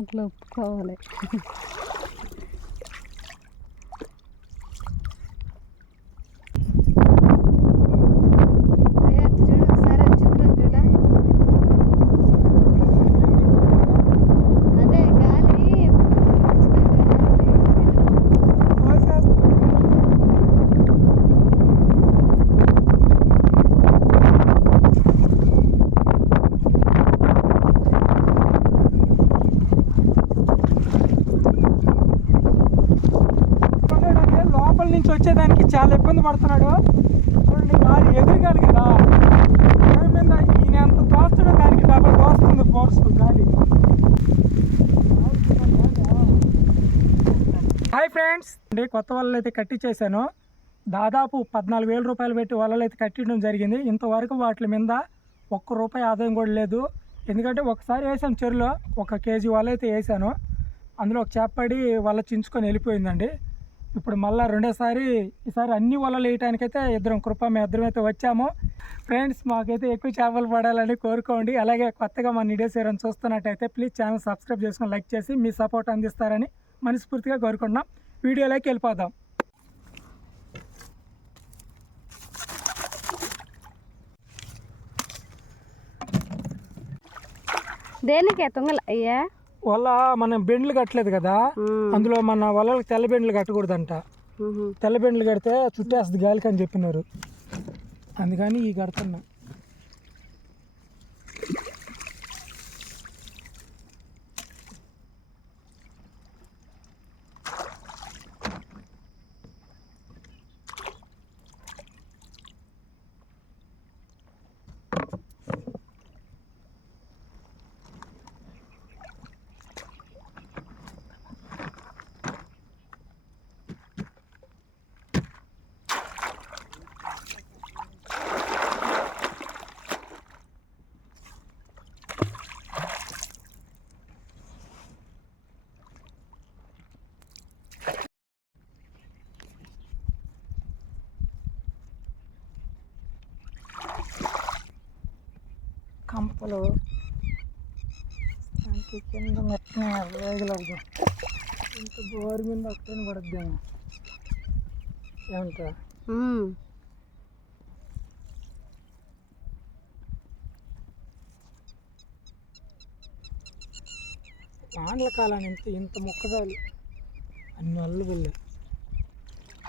అట్లా ఒప్పుకోవాలి. నుంచి వచ్చేదానికి చాలా ఇబ్బంది పడుతున్నాడు. చూడండి గాలి ఎదురుగాలి కదా, మీద ఈయన ఎంత తోస్తడో దానికి డబల్ తోస్తుంది ఫోర్స్ గాలి. హాయ్ ఫ్రెండ్స్ అండి, కొత్త వలలు అయితే కట్టించేసాను. దాదాపు 14,000 రూపాయలు పెట్టి వలలు అయితే కట్టించడం జరిగింది. ఇంతవరకు వాటి మీద ₹1 ఆదాయం కూడా లేదు. ఎందుకంటే ఒకసారి వేసాను చెరువులో 1 కేజీ వల అయితే వేసాను. అందులో ఒక చేపడి వల చించుకొని వెళ్ళిపోయిందండి. ఇప్పుడు మళ్ళీ రెండోసారి ఈసారి అన్ని వలలు వేయటానికైతే మేమిద్దరం అయితే వచ్చాము. ఫ్రెండ్స్ మాకైతే ఎక్కువ చేపలు పడాలని కోరుకోండి. అలాగే కొత్తగా మన వీడియోస్ ఎవరైనా చూస్తున్నట్టయితే ప్లీజ్ ఛానల్ సబ్స్క్రైబ్ చేసుకొని లైక్ చేసి మీ సపోర్ట్ అందిస్తారని మనస్ఫూర్తిగా కోరుకుంటున్నాం. వీడియోలోకి వెళ్ళిపోదాం. దేనికి తుంగల అయ్యా వల్ల మనం బెండ్లు కట్టలేదు కదా, అందులో మన వలలకు తెల్ల బెండ్లు కట్టకూడదంట. తెల్ల బెండ్లు కడితే చుట్టేస్తుంది గాలికి అని చెప్పినారు. అందుకని ఈ కడుతున్నా. కంపలు దానికి కింద మెత్తనే వేగలదు. ఇంత బోరు మీద అక్కడ పడద్దేమో ఏమంటా. ఆండ్ల కాలానికి ఇంత మొక్కజాలు అన్ని అల్లు వెళ్ళాయి.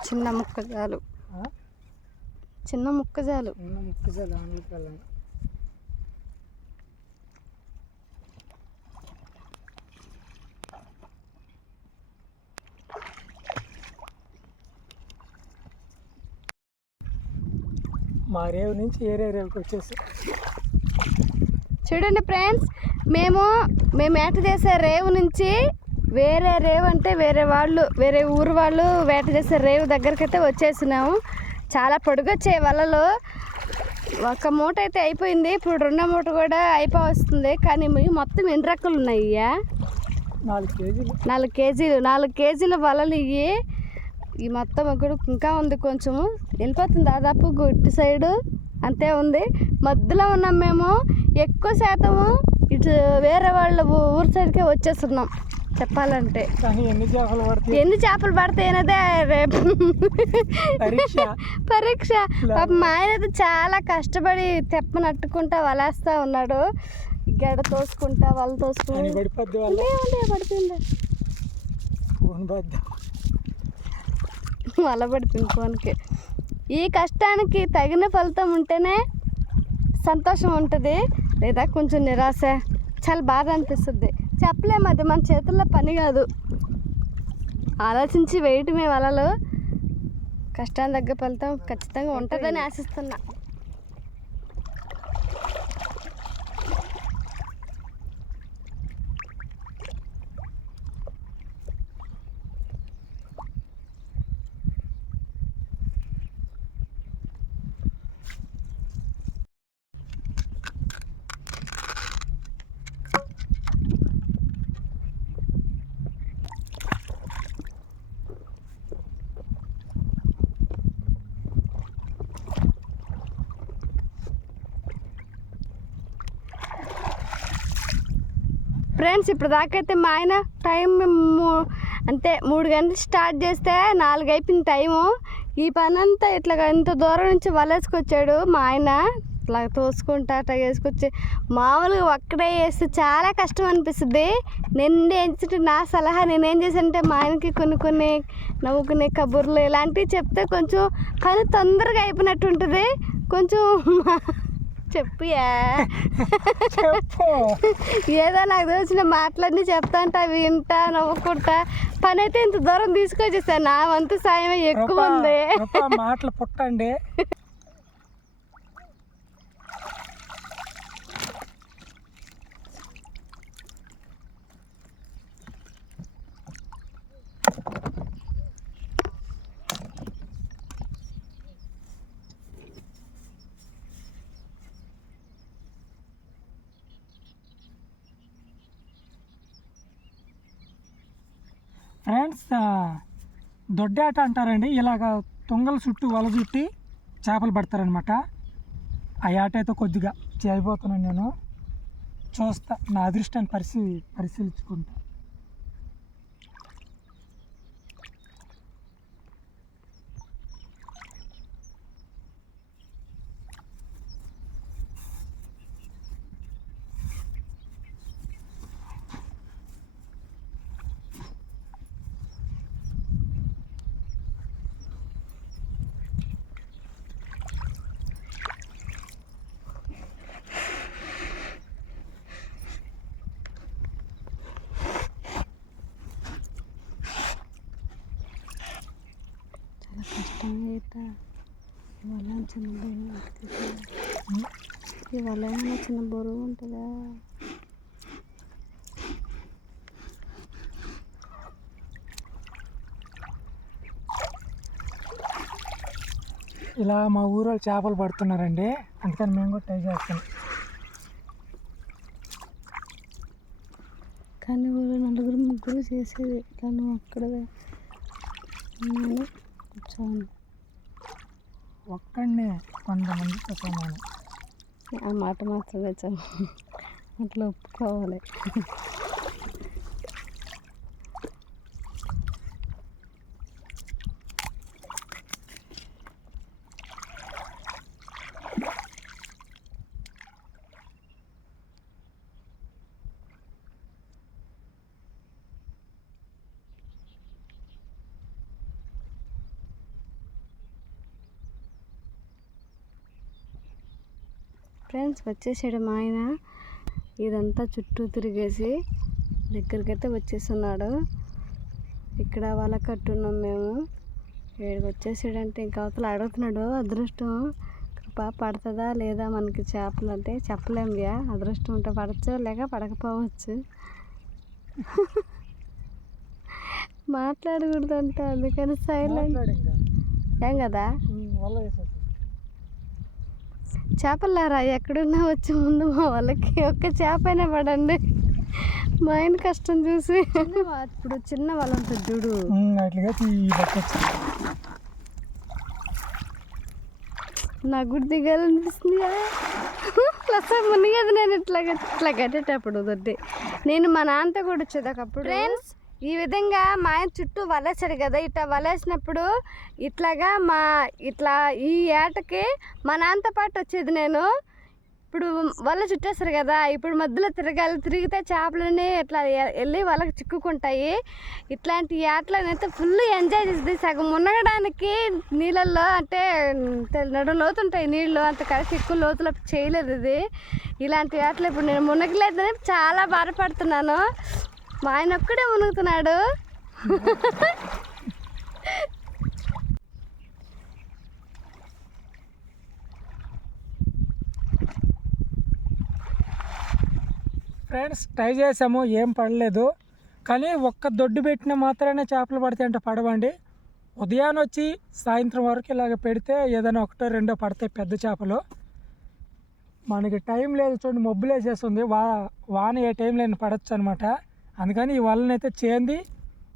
చిన్న మొక్కజాలు ఆండ్ల కాలం. మా రేవు నుంచి ఏరే రేవుకి వచ్చేసి చూడండి ఫ్రెండ్స్, మేము వేట చేసే రేవు నుంచి వేరే రేవు అంటే వేరే ఊరు వాళ్ళు వేట చేసే రేవు దగ్గరికి అయితే వచ్చేసినాము. చాలా పొడుగొచ్చాయి వలలు. 1 మూట అయితే అయిపోయింది. ఇప్పుడు 2వ మూట కూడా అయిపోవస్తుంది. కానీ మొత్తం ఎన్ని రకాలు ఉన్నాయి? 4 కేజీలు వలలు ఇవి. ఈ మొత్తం కూడా ఇంకా ఉంది, కొంచెము వెళ్ళిపోతుంది. దాదాపు గుట్టి సైడు అంతే ఉంది. మధ్యలో ఉన్నాం మేము. ఎక్కువ శాతము ఇటు వేరే వాళ్ళ ఊరు సైడ్కే వచ్చేస్తున్నాం చెప్పాలంటే. ఎన్ని చేపలు పడతాయనేదే రేపు పరీక్ష. పాప మా ఆయన అయితే చాలా కష్టపడి తెప్పనట్టుకుంటా వలేస్తా ఉన్నాడు. గడ తోసుకుంటా వల తోసుకుంటా పడుతుంది. వల పడుతుంది ఫోన్కి. ఈ కష్టానికి తగిన ఫలితం ఉంటేనే సంతోషం ఉంటుంది, లేదా కొంచెం నిరాశ, చాలా బాధ అనిపిస్తుంది. చెప్పలేము, అది మన చేతుల్లో పని కాదు. ఆలోచించి వేయటమే వలలు. కష్టాన్ని తగ్గ ఫలితం ఖచ్చితంగా ఉంటుందని ఆశిస్తున్నా. ఫ్రెండ్స్ ఇప్పుడు దాకైతే మా ఆయన టైం అంటే 3 గంటలు స్టార్ట్ చేస్తే 4 అయిపోయింది టైము. ఈ పని అంతా ఇట్లా ఇంత దూరం నుంచి వలేసుకొచ్చాడు మా ఆయన. ఇట్లా తోసుకుంటా అట్లా వేసుకొచ్చి మామూలుగా ఒక్కడే వేస్తే చాలా కష్టం అనిపిస్తుంది. నా సలహా నేనేం చేశానంటే మా ఆయనకి కొన్ని నవ్వుకునే కబుర్లు ఇలాంటివి చెప్తే కొంచెం పని తొందరగా అయిపోయినట్టు ఉంటుంది. కొంచెం చెప్పియా ఏదో నాకు తెలిసిన మాటలన్నీ చెప్తాంట వింటా నవ్వుకుంటా పని అయితే ఇంత దూరం తీసుకొచ్చేసాను. నా వంతు సాయం ఎక్కువ ఉంది. మాటలు పుట్టండి. ఫ్రెండ్స్ దొడ్డాట అంటారండి. ఇలాగ తొంగల చుట్టూ వల చుట్టి చేపలు పడతారనమాట. ఆ ఆట అయితే కొద్దిగా చేయబోతున్నాను నేను. చూస్తా, నా అదృష్టాన్ని పరిశీలించుకుంటా. ఇవాళ ఏమైనా చిన్న బరువు ఉంటుందా? ఇలా మా ఊరు చేపలు పడుతున్నారండి, అందుకని మేము కూడా ట్రై చేస్తాం. కానీ ఊరు 4-3 చేసేది ఇట్లా నువ్వు అక్కడ కూర్చోండి. ఒక్కడనే కొంతమంది సమానం. ఆ మాట మాత్రమే చాలు, అట్లా ఒప్పుకోవాలి. ఫ్రెండ్స్ వచ్చేసాడు మా ఆయన. ఇదంతా చుట్టూ తిరిగేసి దగ్గరికైతే వచ్చేస్తున్నాడు. ఇక్కడ వల కట్టున్నాం మేము. ఇక్కడికి వచ్చేసాడంటే ఇంకా అవతల అడుగుతున్నాడు అదృష్టం పడుతుందా లేదా మనకి చేపలు అంటే చెప్పలేము. అదృష్టం ఉంటే పడచ్చు, లేక పడకపోవచ్చు. మాట్లాడకూడదంట, అందుకని సైలెంట్. ఏం కదా చేపలారా ఎక్కడున్నా వచ్చి ముందు మా వాళ్ళకి ఒక్క చేపైనా పడండి. మా ఆయన కష్టం చూసి ఇప్పుడు చిన్న వాళ్ళ ఉంటుంది చూడు, నాకు కూడా దిగాలనిపిస్తుంది కదా. అసలు మునిగేది నేను ఇట్లా కట్టేటప్పుడు దొడ్డి. నేను మా నాన్నతో కూడా వచ్చేదాకప్పుడు ఫ్రెండ్స్ ఈ విధంగా మా ఆయన చుట్టూ వలేసాడు కదా. ఇట్లా వలేసినప్పుడు ఇట్లా ఈ ఏటకి మా నాన్నతో పాటు వచ్చేది నేను. ఇప్పుడు వల చుట్టేస్తారు కదా, ఇప్పుడు మధ్యలో తిరిగితే చేపలని ఇట్లా వెళ్ళి వాళ్ళకి చిక్కుకుంటాయి. ఇట్లాంటి ఏటలనైతే ఫుల్ ఎంజాయ్ చేస్తుంది. సగం మునగడానికి నీళ్ళల్లో అంటే నడు లోతుంటాయి నీళ్ళు, అంత కలిసి ఎక్కువ లోతులో చేయలేదు ఇది. ఇలాంటి ఏటలు ఇప్పుడు నేను మునగలేదని చాలా బాధపడుతున్నాను. మా ఆయన ఒక్కడే మునుగుతున్నాడు. ఫ్రెండ్స్ ట్రై చేసాము, ఏం పడలేదు. కానీ ఒక్క దొడ్డు పెట్టిన మాత్రమే చేపలు పడితే అంటే పడవండి. ఉదయాన్నే వచ్చి సాయంత్రం వరకు ఇలాగ పెడితే ఏదైనా 1-2 పడతాయి పెద్ద చేపలు. మనకి టైం లేదు చూడండి, మబ్బులు వేసేస్తుంది, వాన ఏ టైంలో పడవచ్చు అనమాట. అందుకని ఈ వలనైతే చేంది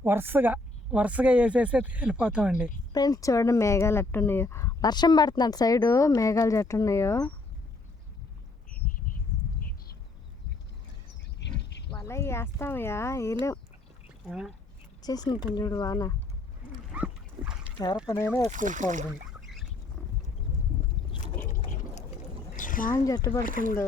వరుసగా వేసేసి వెళ్ళిపోతామండి. ఫ్రెండ్స్ చూడండి మేఘాలు ఎట్టున్నాయో, వర్షం పడుతుంది సైడు, మేఘాలు ఎట్టున్నాయో. అలా వేస్తామయ్యా వేయలేం చేసినట్టు చూడు వాన నేనే వేసుకెళ్ళిపోవాలి వాన జట్టు పడుతుందో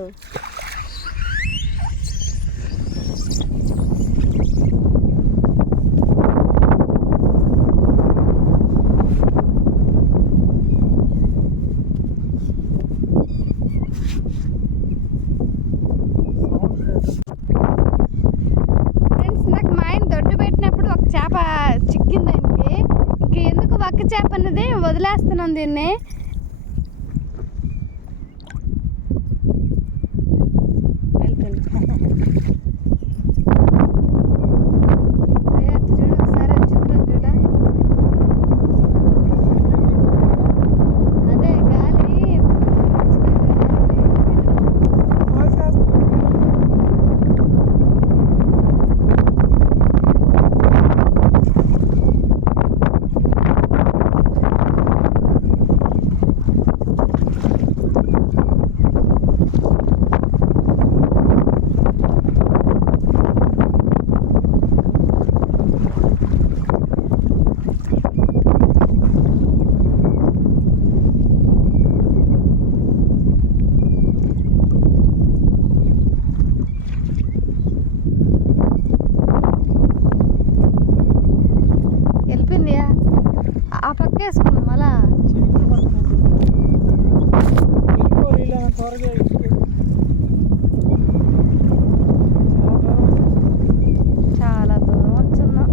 చేప చిక్కింది ఆయనకి ఇంక ఎందుకు ఒక్క చేప అనేది వదిలేస్తున్నాం దీన్ని చూడు ఒకసారి చిత్రం చూడ అదే గాలి ఆ పక్క వేసుకున్నాం అలా త్వరగా చాలా దూరం వచ్చున్నాం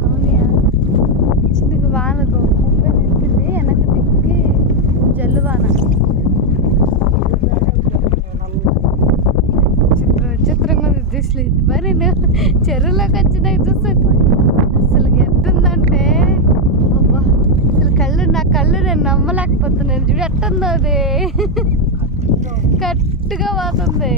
అవునయా చిన్నకి వాన ముప్పై నింపింది వెనక దిక్కి జల్లు వాన విచిత్రంగా ఉంది దిశలు మరి నేను చెరువులోకి వచ్చినాక చూస్తే అసలు ఎట్టుందంటే అబ్బా అసలు నా కళ్ళు నేను నమ్మలేకపోతున్నాను చూడు ఎట్టుందో అది గట్టిగా పోతుంది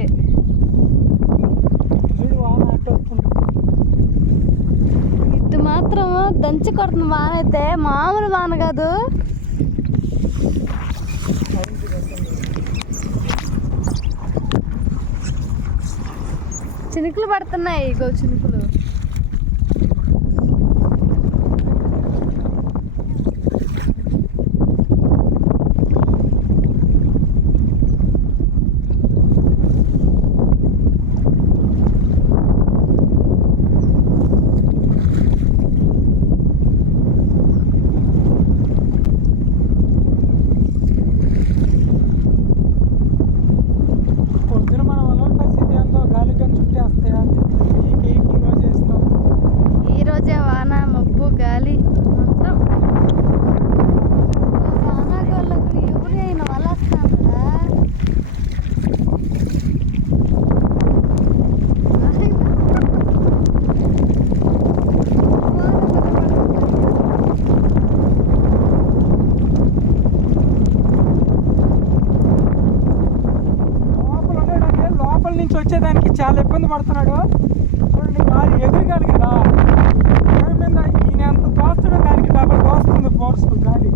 ఇటు మాత్రం దంచి కొడుతుంది వాన అయితే మామూలు వాన కాదు చినుకులు పడుతున్నాయి ఇగో చినుకులు ఈరోజే వాన మబ్బు గాలి మొత్తం వానాగాళ్ళు కూడా ఎవరు అయినా వాళ్ళు వస్తారా లోపల నుంచి వచ్చేదానికి చాలా ఇబ్బంది పడుతున్నాడు చూడండి గాలి ఎదురుగాలి కదా మీద ఈయన ఎంత దోస్తాడో దానికి డబల్ దోస్తుంది ఫోర్స్ గాలి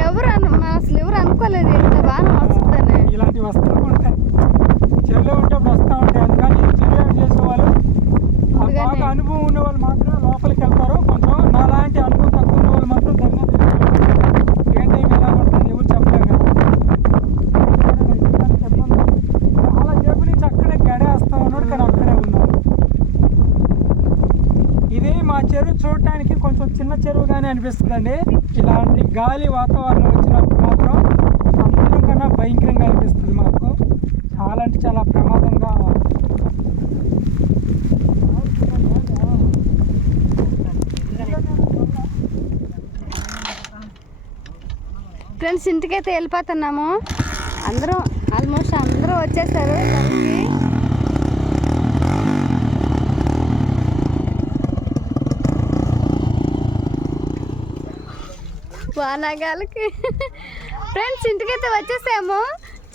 ఎవరు అసలు ఎవరు అనుకోలేదు ఇంత వాన వస్తుందని ఇలాంటివి వస్తూ ఉంటాయి చెరువులో ఉంటే వస్తూ ఉంటాయి అందుకని చెరువు చేసేవాళ్ళు బాగా అనుభవం ఉన్న వాళ్ళు మాత్రం లోపలికి వెళ్తారు కొంచెం నాలాంటి అనుభవం తక్కువ ఉన్న వాళ్ళు మాత్రం దంగా ఏ టైం ఎలా పడుతుంది ఎవరు చెప్పలేం కదా చాలా సేపు నుంచి అక్కడే గడేస్తా ఉన్నాడు కానీ అక్కడే ఉన్నాడు ఇది మా చెరువు చూడటానికి కొంచెం చిన్న చెరువుగానే అనిపిస్తుందండి ఇలాంటి గాలి వాతావరణం వచ్చినప్పుడు మాత్రం అందరం కన్నా భయంకరంగా అనిపిస్తుంది మాకు చాలా అంటే చాలా ప్రమాదంగా ఫ్రెండ్స్ ఇంటికైతే వెళ్ళిపోతున్నాము అందరం ఆల్మోస్ట్ అందరూ వచ్చేసారు దానికి వానాగాలికి ఫ్రెండ్స్ ఇంటికైతే వచ్చేసాము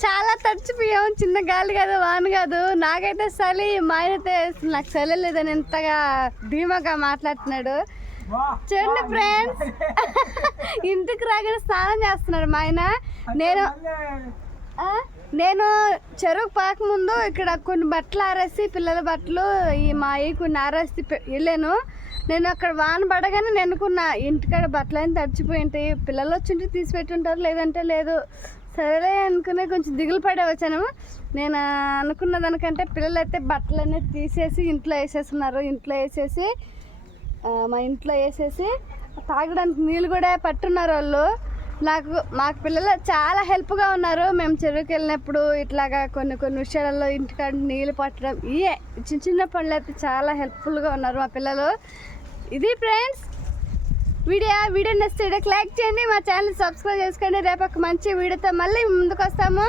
చాలా తడిచిపోయాము చిన్న గాలి కాదు వాన కాదు నాకైతే చలి మా ఆయనైతే నాకు చలి లేదని ఎంతగా ధీమాగా మాట్లాడుతున్నాడు చూడండి ఫ్రెండ్స్ ఇంటికి రాగానే స్నానం చేస్తున్నాడు మా ఆయన నేను నేను చెరువు పాకముందు ఇక్కడ కొన్ని బట్టలు ఆరేసి పిల్లల బట్టలు మా కొన్ని ఆరేసి వెళ్ళాను. నేను అక్కడ వాన పడగానే నేను అనుకున్నా ఇంటికాడ బట్టలు అయినా తడిచిపోయి ఉంటాయి, పిల్లలు వచ్చింటే తీసి పెట్టుంటారు, లేదంటే లేదు. సరేలే అనుకునే కొంచెం దిగులు పడే వచ్చాను. నేను అనుకున్న దానికంటే పిల్లలు అయితే బట్టలు అనేది తీసేసి ఇంట్లో వేసేస్తున్నారు. మా ఇంట్లో వేసేసి తాగడానికి నీళ్ళు కూడా పట్టున్నారు వాళ్ళు. మాకు పిల్లలు చాలా హెల్ప్గా ఉన్నారు. మేము చెరువుకి వెళ్ళినప్పుడు ఇట్లాగా కొన్ని విషయాలలో ఇంటికాడ నీళ్ళు పట్టడం చిన్న చిన్న పనులు అయితే చాలా హెల్ప్ఫుల్గా ఉన్నారు మా పిల్లలు. ఇది ఫ్రెండ్స్ వీడియో నచ్చితే లైక్ చేయండి, మా ఛానల్ సబ్స్క్రైబ్ చేసుకోండి. రేపు ఒక మంచి వీడియోతో మళ్ళీ ముందుకు వస్తాము.